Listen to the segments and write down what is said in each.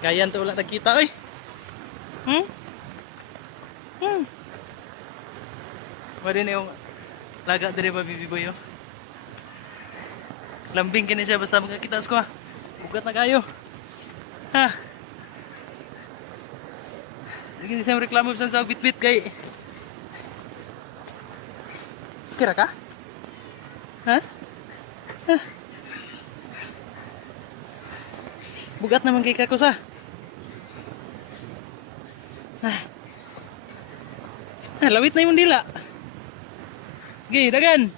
Gayan to wala nagkita oy. Hmm? Hmm. Wala na yung laga diri ba bibiboy oh. Lambing kini siya basta magkakita ko ha. Bugat na kayo. Ha. Lagi siya reklamo bisan sa bitbit kay. Kira ka? Ha? Ha? Bugat naman kay kako sa. Lawit na yung dila. Sige, dagan.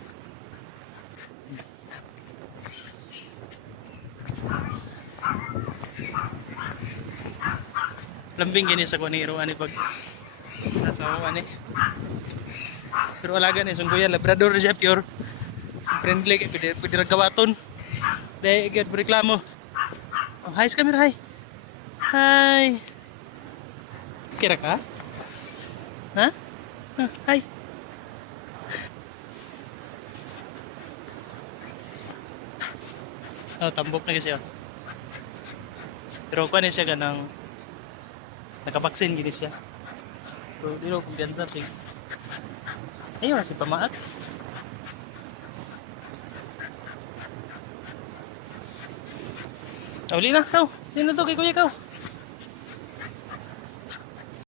Lambing gini sa kuniro ani pag nasa ani. Pero alaga ni sungguyan labrador siya pure. Friendly kay pwede ragawaton. Dahil agad reklamo. Oh, hi sa camera, hi. Hi. Kira ka? Ha? Hi. Oh, tambok na siya. Pero kuha niya siya ganang nakabaksin gini siya. Pero di ko kumpiyansa siya. Ayaw na si pamaat. Uli na, kau. Sino to kay kuya kau?